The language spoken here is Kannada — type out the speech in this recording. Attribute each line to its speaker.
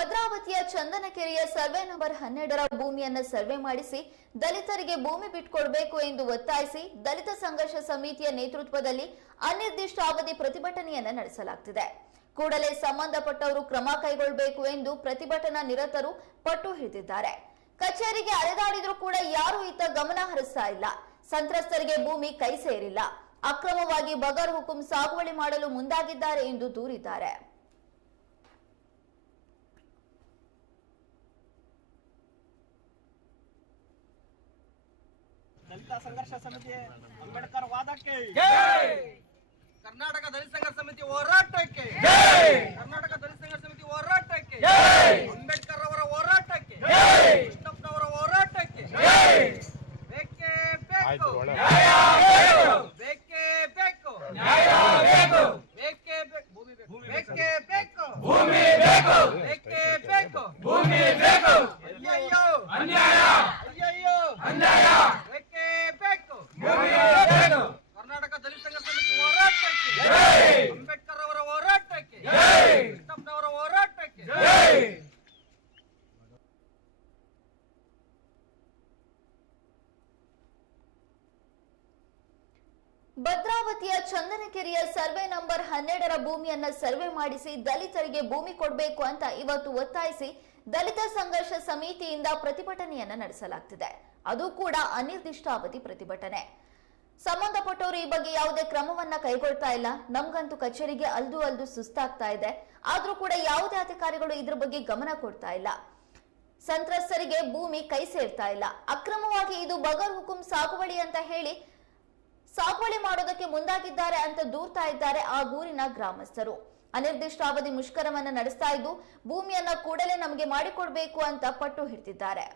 Speaker 1: ಭದ್ರಾವತಿಯ ಚಂದನಕೆರೆಯ ಸರ್ವೆ ನಂಬರ್ ಹನ್ನೆರಡರ ಭೂಮಿಯನ್ನ ಸರ್ವೆ ಮಾಡಿಸಿ ದಲಿತರಿಗೆ ಭೂಮಿ ಬಿಟ್ಕೊಡ್ಬೇಕು ಎಂದು ಒತ್ತಾಯಿಸಿ ದಲಿತ ಸಂಘರ್ಷ ಸಮಿತಿಯ ನೇತೃತ್ವದಲ್ಲಿ ಅನಿರ್ದಿಷ್ಟಾವಧಿ ಪ್ರತಿಭಟನೆಯನ್ನ ನಡೆಸಲಾಗುತ್ತಿದೆ ಕೂಡಲೇ ಸಂಬಂಧಪಟ್ಟವರು ಕ್ರಮ ಕೈಗೊಳ್ಳಬೇಕು ಎಂದು ಪ್ರತಿಭಟನಾ ನಿರತರು ಪಟ್ಟು ಹಿಡಿದಿದ್ದಾರೆ. ಕಚೇರಿಗೆ ಅಲೆದಾಡಿದ್ರೂ ಕೂಡ ಯಾರೂ ಇತ್ತ ಗಮನ ಹರಿಸ್ತಾ ಇಲ್ಲ. ಸಂತ್ರಸ್ತರಿಗೆ ಭೂಮಿ ಕೈ ಸೇರಿಲ್ಲ. ಅಕ್ರಮವಾಗಿ ಬಗರ್ ಹುಕುಂ ಸಾಗುವಳಿ ಮಾಡಲು ಮುಂದಾಗಿದ್ದಾರೆ ಎಂದು ದೂರಿದ್ದಾರೆ.
Speaker 2: ದಲಿತ ಸಂಘರ್ಷ ಸಮಿತಿ ಅಂಬೇಡ್ಕರ್ ವಾದಕ್ಕೆ.
Speaker 3: ಕರ್ನಾಟಕ ದಲಿತ ಸಂಘರ್ಷ ಸಮಿತಿ ಹೋರಾಟಕ್ಕೆ. ಕರ್ನಾಟಕ ದಲಿತ ಸಂಘರ್ಷ ಸಮಿತಿ ಹೋರಾಟಕ್ಕೆ. ಅಂಬೇಡ್ಕರ್ ಅವರ ಹೋರಾಟಕ್ಕೆ. ಕೃಷ್ಣಪ್ಪನವರ ಹೋರಾಟಕ್ಕೆ. ಬೇಕೇ ಬೇಕು. ಬೇಕೇ ಬೇಕು. ಬೇಕೇ. ಬೇಕು ಭೂಮಿ ಬೇಕು. ಬೇಕೇ ಬೇಕು ಅಯ್ಯಯ್ಯೋ ಅಯ್ಯಯ್ಯೋ ಬೇಕೇ ಬೇಕು ಕರ್ನಾಟಕ ದಲಿತ ಸಂಘ ಸಮಿತಿ ಹೋರಾಟಕ್ಕೆ ಅಂಬೇಡ್ಕರ್ ಅವರ ಹೋರಾಟಕ್ಕೆ ಕೃಷ್ಣಪ್ಪನವರ ಹೋರಾಟಕ್ಕೆ
Speaker 1: ಭದ್ರಾವತಿಯ ಚಂದನಕೆರೆಯ ಸರ್ವೆ ನಂಬರ್ ಹನ್ನೆರಡರ ಭೂಮಿಯನ್ನ ಸರ್ವೆ ಮಾಡಿಸಿ ದಲಿತರಿಗೆ ಭೂಮಿ ಕೊಡಬೇಕು ಅಂತ ಇವತ್ತು ಒತ್ತಾಯಿಸಿ ದಲಿತ ಸಂಘರ್ಷ ಸಮಿತಿಯಿಂದ ಪ್ರತಿಭಟನೆಯನ್ನ ನಡೆಸಲಾಗ್ತಿದೆ. ಅದು ಕೂಡ ಅನಿರ್ದಿಷ್ಟಾವಧಿ ಪ್ರತಿಭಟನೆ. ಸಂಬಂಧಪಟ್ಟವರು ಈ ಬಗ್ಗೆ ಯಾವುದೇ ಕ್ರಮವನ್ನ ಕೈಗೊಳ್ತಾ ಇಲ್ಲ. ನಮ್ಗಂತೂ ಕಚೇರಿಗೆ ಅಲ್ದು ಅಲ್ದು ಸುಸ್ತಾಗ್ತಾ ಇದೆ. ಆದ್ರೂ ಕೂಡ ಯಾವುದೇ ಅಧಿಕಾರಿಗಳು ಇದ್ರ ಬಗ್ಗೆ ಗಮನ ಕೊಡ್ತಾ ಇಲ್ಲ. ಸಂತ್ರಸ್ತರಿಗೆ ಭೂಮಿ ಕೈ ಸೇರ್ತಾ ಇಲ್ಲ. ಅಕ್ರಮವಾಗಿ ಇದು ಬಗರ್ ಹುಕುಂ ಸಾಗುವಳಿ ಅಂತ ಹೇಳಿ ಸಾಗುವಳಿ ಮಾಡೋದಕ್ಕೆ ಮುಂದಾಗಿದ್ದಾರೆ ಅಂತ ದೂರ್ತಾ ಇದ್ದಾರೆ ಆ ಊರಿನ ಗ್ರಾಮಸ್ಥರು. ಅನಿರ್ದಿಷ್ಟಾವಧಿ ಮುಷ್ಕರವನ್ನ ನಡೆಸ್ತಾ ಇದ್ದು ಭೂಮಿಯನ್ನ ಕೂಡಲೇ ನಮಗೆ ಮಾಡಿಕೊಡ್ಬೇಕು ಅಂತ ಪಟ್ಟು ಹಿಡಿದಿದ್ದಾರೆ.